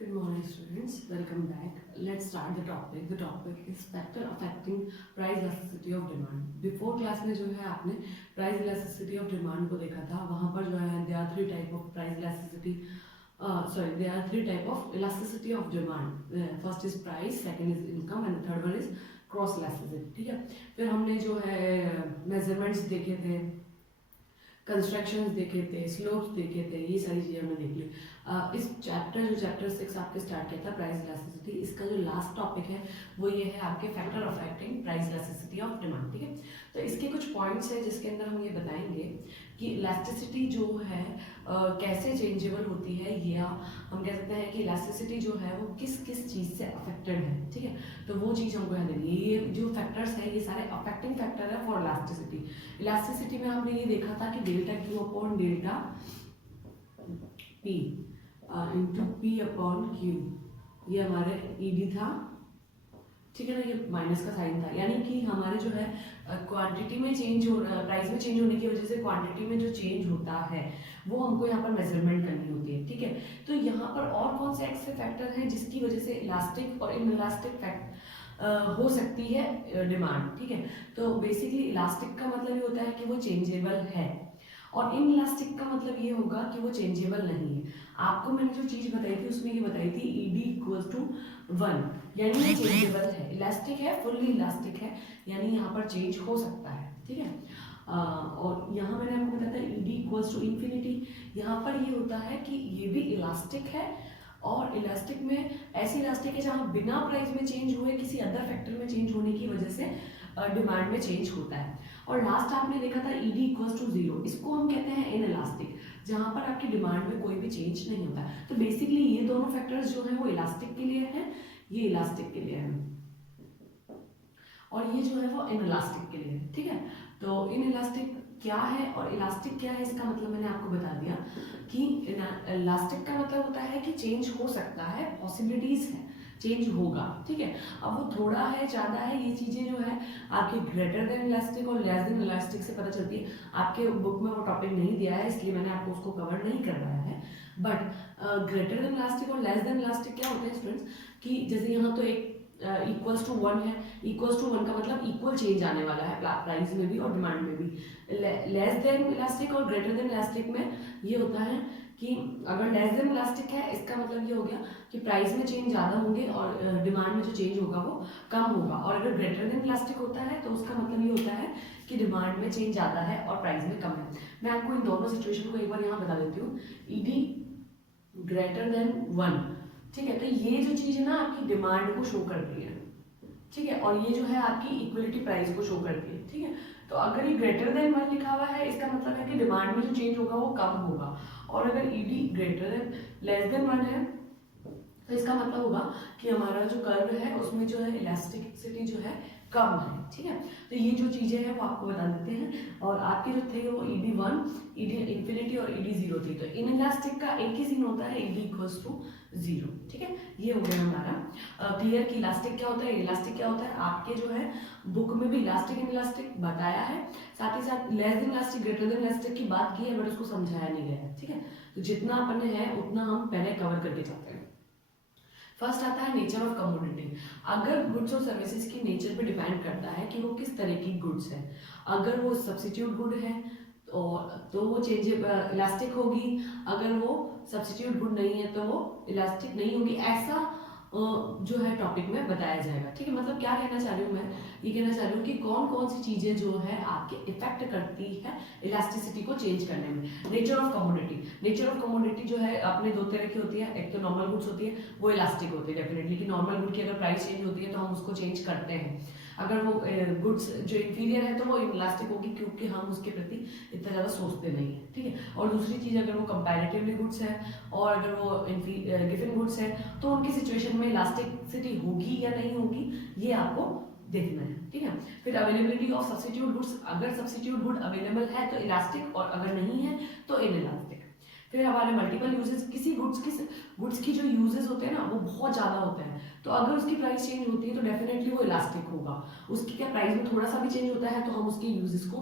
Good morning, students. Welcome back. Let's start the topic. The topic is factor affecting price elasticity of demand. Before class में जो है आपने price elasticity of demand को देखा था. वहाँ पर जो है there are three type of price elasticity. There are three type of elasticity of demand. First is price, second is income, and the third one is cross elasticity. ठीक है. फिर हमने जो है measurements देखे थे, कंस्ट्रक्शंस देखे थे, स्लोप्स देखे थे, ये सारी चीज़ें हमने देख ली। इस चैप्टर 6 आपके स्टार्ट किया था प्राइस इलास्टिसिटी। इसका जो लास्ट टॉपिक है वो ये है आपके factor affecting price elasticity of demand. ठीक है, तो इसके कुछ पॉइंट्स हैं जिसके अंदर हम ये बताएंगे कि इलास्टिसिटी जो है कैसे चेंजेबल होती है, या हम कह सकते हैं कि इलास्टिसिटी जो है वो किस किस चीज़ से अफेक्टेड है। ठीक है, तो वो चीज़ हमको यहाँ देनी है। ये जो फैक्टर्स है ये सारे अफेक्टिंग फैक्टर है फॉर इलास्टिसिटी। इलास्टिसिटी में हमने ये देखा था कि delta Q upon delta P into P upon Q, ये हमारे ईडी था। ठीक है ना, ये माइनस का साइन था, यानी कि हमारे जो है क्वांटिटी में चेंज हो प्राइस में चेंज होने की वजह से क्वांटिटी में जो चेंज होता है वो हमको यहाँ पर मेजरमेंट करनी होती है। ठीक है, तो यहाँ पर और कौन से एक्स्ट्रा फैक्टर हैं जिसकी वजह से इलास्टिक और इनइलास्टिक हो सकती है डिमांड। ठीक है, तो बेसिकली इलास्टिक का मतलब ये होता है कि वो चेंजेबल है, और इनइलास्टिक का मतलब ये होगा कि वो चेंजेबल नहीं है। आपको मैंने जो चीज़ बताई थी उसमें ये बताई थी ईडी इक्वल टू 1, यानी ये चेंजेबल है। इलास्टिक है, फुल्ली इलास्टिक है, यानी यहाँ पर चेंज हो सकता है। ठीक है, और यहाँ मैंने आपको बताया था ईडी इक्वल्स टू इन्फिनिटी। यहाँ पर ये होता है कि ये भी इलास्टिक है, और इलास्टिक में ऐसी इलास्टिक है जहाँ बिना प्राइस में चेंज हुए किसी अदर फैक्टर में चेंज होने की वजह से डिमांड में चेंज होता है। और लास्ट आपने देखा था ईडी इक्वल्स टू 0, इसको हम कहते हैं इनइलास्टिक, जहाँ पर आपकी डिमांड में कोई भी चेंज नहीं होता। तो बेसिकली ये दोनों फैक्टर्स जो हैं वो इलास्टिक के लिए हैं, ये इलास्टिक के लिए है, और ये जो है वो इनइलास्टिक के लिए। ठीक है, तो इनइलास्टिक क्या है और इलास्टिक क्या है, इसका मतलब मैंने आपको बता दिया कि इलास्टिक का मतलब होता है कि चेंज हो सकता है, पॉसिबिलिटीज है, चेंज होगा। ठीक है, अब वो थोड़ा है ज़्यादा है, ये चीज़ें जो है आपके ग्रेटर देन इलास्टिक और लेस देन इलास्टिक से पता चलती है। आपके बुक में वो टॉपिक नहीं दिया है, इसलिए मैंने आपको उसको कवर नहीं करवाया है। बट ग्रेटर देन इलास्टिक और लेस देन इलास्टिक क्या होते हैं स्टूडेंट्स, कि जैसे यहाँ तो एक इक्वल्स टू 1 है, इक्वल्स टू 1 का मतलब इक्वल चेंज आने वाला है प्राइस में भी और डिमांड में भी। लेस देन इलास्टिक और ग्रेटर देन इलास्टिक में ये होता है कि अगर लेस देन इलास्टिक है इसका मतलब ये हो गया कि प्राइस में चेंज ज़्यादा होंगे और डिमांड में जो चेंज होगा वो कम होगा। और अगर ग्रेटर देन इलास्टिक होता है तो उसका मतलब ये होता है कि डिमांड में चेंज ज़्यादा है और प्राइस में कम है। मैं आपको इन दोनों सिचुएशन को एक बार यहाँ बता देती हूँ। ईडी ग्रेटर देन 1, ठीक है, तो ये जो चीज़ है ना आपकी डिमांड को शो करती है। ठीक है, और ये जो है आपकी इक्वलिटी प्राइस को शो करती है। ठीक है, तो अगर ये ग्रेटर देन 1 लिखा हुआ है इसका मतलब है कि डिमांड में जो चेंज होगा वो कम होगा, और अगर ED greater than less than 1 है तो इसका मतलब होगा कि हमारा जो कर्व है उसमें जो है इलास्टिसिटी जो है कम है। ठीक है, तो ये जो चीज़ें हैं वो आपको बता देते हैं। और आपके जो थे वो ईडी 1, ईडी इन्फिनिटी और ईडी 0 थी। तो इन इलास्टिक का एक ही सीन होता है, ईडी इक्वल्स टू 0। ठीक है, ये हो गया हमारा क्लियर कि इलास्टिक क्या होता है, इलास्टिक क्या होता है। आपके जो है बुक में भी इलास्टिक इन इलास्टिक बताया है, साथ ही साथ less than elastic greater than elastic की बात की है, बट उसको समझाया नहीं गया है। ठीक है, तो जितना अपन ने है उतना हम पहले कवर करके जाते हैं। फर्स्ट आता है नेचर ऑफ कमोडिटी। अगर गुड्स और सर्विसेज की नेचर पे डिपेंड करता है कि वो किस तरह की गुड्स है। अगर वो सब्स्टिट्यूट गुड है तो वो चेंजेबल इलास्टिक होगी, अगर वो सब्स्टिट्यूट गुड नहीं है तो वो इलास्टिक नहीं होगी। ऐसा जो है टॉपिक में बताया जाएगा। ठीक है, मतलब क्या कहना चाह रही हूँ मैं, ये कहना चाह रही हूँ कि कौन कौन सी चीज़ें जो है आपके इफेक्ट करती है इलास्टिसिटी को चेंज करने में। Nature of commodity, nature of commodity जो है अपने दो तरह की होती है। एक तो नॉर्मल गुड्स होती है, वो इलास्टिक होती है डेफिनेटली, कि नॉर्मल गुड की अगर प्राइस चेंज होती है तो हम उसको चेंज करते हैं। अगर वो गुड्स जो इंफीरियर है तो वो इलास्टिक होगी, क्योंकि हम उसके प्रति इतना ज़्यादा सोचते नहीं है। ठीक है, और दूसरी चीज़ अगर वो कंपैरेटिवली गुड्स है और अगर वो गिवन गुड्स है तो उनकी सिचुएशन में इलास्टिसिटी होगी या नहीं होगी, ये आपको देखना है। ठीक है, फिर अवेलेबिलिटी ऑफ सब्स्टिट्यूट गुड्स, अगर सब्स्टिट्यूट गुड अवेलेबल है तो इलास्टिक, और अगर नहीं है तो इनइलास्टिक। फिर हमारे मल्टीपल यूजेस, किसी गुड्स की जो यूजेस होते हैं ना वो बहुत ज़्यादा होते हैं, तो अगर उसकी प्राइस चेंज होती है तो डेफिनेटली वो इलास्टिक होगा। उसकी क्या प्राइस में थोड़ा सा भी चेंज होता है तो हम उसके यूजेस को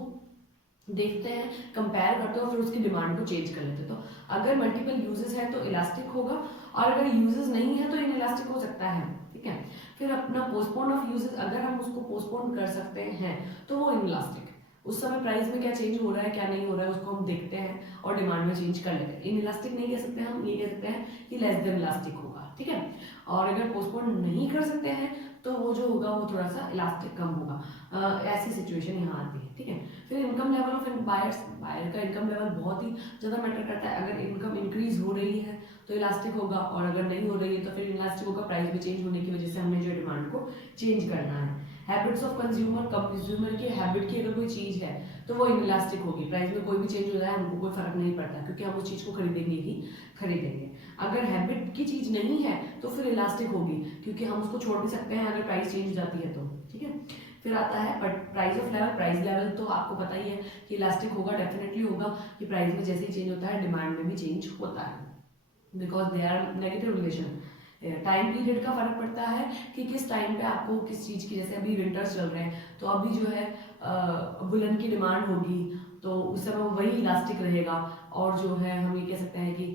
देखते हैं, कंपेयर करते हो, फिर उसकी डिमांड को चेंज कर लेते हो। तो अगर मल्टीपल यूजेस है तो इलास्टिक होगा, और अगर यूजेस नहीं है तो इनइलास्टिक हो सकता है, ठीक है। फिर अपना पोस्टपोन ऑफ यूजेस, अगर हम उसको पोस्टपोन कर सकते हैं तो वो इनइलास्टिक। उस समय प्राइस में क्या चेंज हो रहा है क्या नहीं हो रहा है उसको हम देखते हैं और डिमांड में चेंज कर लेते हैं। इनइलास्टिक नहीं कह सकते, हम ये कह सकते हैं कि लेस देन इलास्टिक होगा, ठीक है। और अगर पोस्टपोन नहीं कर सकते हैं तो वो जो होगा वो थोड़ा सा इलास्टिक कम होगा। ऐसी सिचुएशन यहाँ आती है, ठीक है। फिर income level of buyers, buyer का इनकम लेवल बहुत ही ज़्यादा मैटर करता है। अगर इनकम इंक्रीज हो रही है तो इलास्टिक होगा, और अगर नहीं हो रही है तो फिर इलास्टिक होगा। प्राइस में चेंज होने की वजह से हमने जो डिमांड को चेंज करना है। हैबिट्स ऑफ कंज्यूमर, कंज्यूमर की हैबिट की अगर कोई चीज़ है तो वो इनइलास्टिक होगी। प्राइस में कोई भी चेंज हो रहा है हमको कोई फर्क नहीं पड़ता, क्योंकि हम उस चीज़ को खरीदेंगे ही खरीदेंगे। अगर हैबिट की चीज़ नहीं है तो फिर इलास्टिक होगी, क्योंकि हम उसको छोड़ भी सकते हैं अगर प्राइस चेंज हो जाती है तो, ठीक है। फिर आता है but price of level, price level तो आपको पता ही है कि इलास्टिक होगा, डेफिनेटली होगा, कि प्राइस में जैसे ही चेंज होता है डिमांड में भी चेंज होता है, because they are negative relation. Time period का फर्क पड़ता है कि किस टाइम पे आपको किस चीज़ की, जैसे अभी विंटर्स चल रहे हैं तो अभी जो है वुलन की डिमांड होगी तो उस समय वही इलास्टिक रहेगा। और जो है हम ये कह सकते हैं कि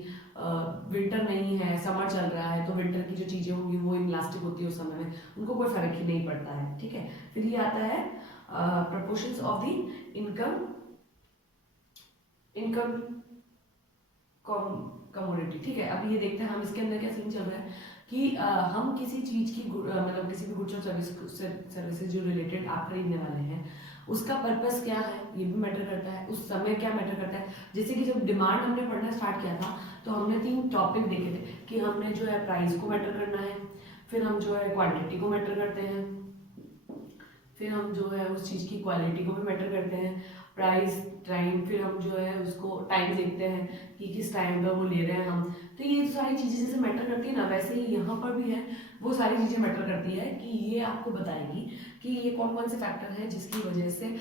विंटर नहीं है, समर चल रहा है, तो विंटर की जो चीज़ें होंगी वो इलास्टिक होती है उस समय में, उनको कोई फर्क ही नहीं पड़ता है, ठीक है। फिर ये आता है proportions of the income, income commodity, ठीक है। अब ये देखते हैं हम इसके अंदर क्या सीन चल रहा है कि हम किसी चीज़ की मतलब किसी भी गुड्स और सर्विसेज जो रिलेटेड आप खरीदने वाले हैं उसका पर्पस क्या है ये भी मैटर करता है, उस समय क्या मैटर करता है। जैसे कि जब डिमांड हमने पढ़ना स्टार्ट किया था तो हमने 3 टॉपिक देखे थे कि हमने जो है प्राइस को मैटर करना है, फिर हम जो है क्वांटिटी को मैटर करते हैं, फिर हम जो है उस चीज़ की क्वालिटी को भी मैटर करते हैं, प्राइस, टाइम, फिर हम जो है उसको टाइम देखते हैं कि किस टाइम पर वो ले रहे हैं हम। तो ये सारी चीज़ें जैसे मैटर करती है ना, वैसे ही यहाँ पर भी है, वो सारी चीज़ें मैटर करती है कि ये आपको बताएगी कि ये कौन कौन से फैक्टर हैं जिसकी वजह से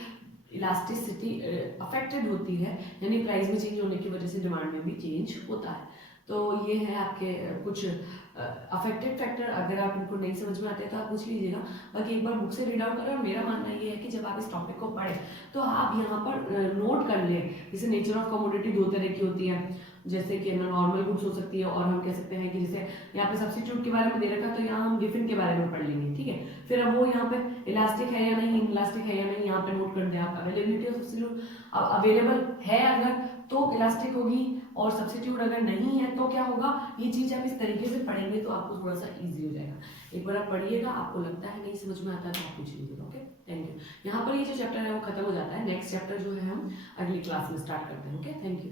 इलास्टिसिटी अफेक्टेड होती है, यानी प्राइस में चेंज होने की वजह से डिमांड में भी चेंज होता है। तो ये है आपके कुछ अफेक्टेड फैक्टर। अगर आप इनको नहीं समझ में आते हैं तो आप पूछ लीजिएगा, बाकी एक बार बुक से रीड आउट करें। और मेरा मानना ये है कि जब आप इस टॉपिक को पढ़ें तो आप यहाँ पर नोट कर लें। जैसे नेचर ऑफ कमोडिटी 2 तरह की होती है, जैसे कि नॉर्मल गुड्स हो सकती है, और हम कह सकते हैं कि जैसे यहाँ पे सब्स्टिट्यूट के बारे में दे रखा है तो यहाँ हम गिफिन के बारे में पढ़ लेंगे, ठीक है। फिर अब वो यहाँ पे इलास्टिक है या नहीं, इलास्टिक है या नहीं, यहाँ पे नोट कर दें आप। अवेलेबिलिटी ऑफ सब्स्टिट्यूट, अवेलेबल है अगर तो इलास्टिक होगी, और सब्स्टिट्यूट अगर नहीं है तो क्या होगा। ये चीज़ आप इस तरीके से पढ़ेंगे तो आपको थोड़ा सा ईजी हो जाएगा। एक बार आप पढ़िएगा, आपको लगता है नहीं समझ में आता है तो आप पूछ लीजिएगा, ओके। Thank you. यहाँ पर ये जो चैप्टर है वो खत्म हो जाता है। नेक्स्ट चैप्टर जो है हम अगली क्लास में स्टार्ट करते हैं, ओके। Thank you.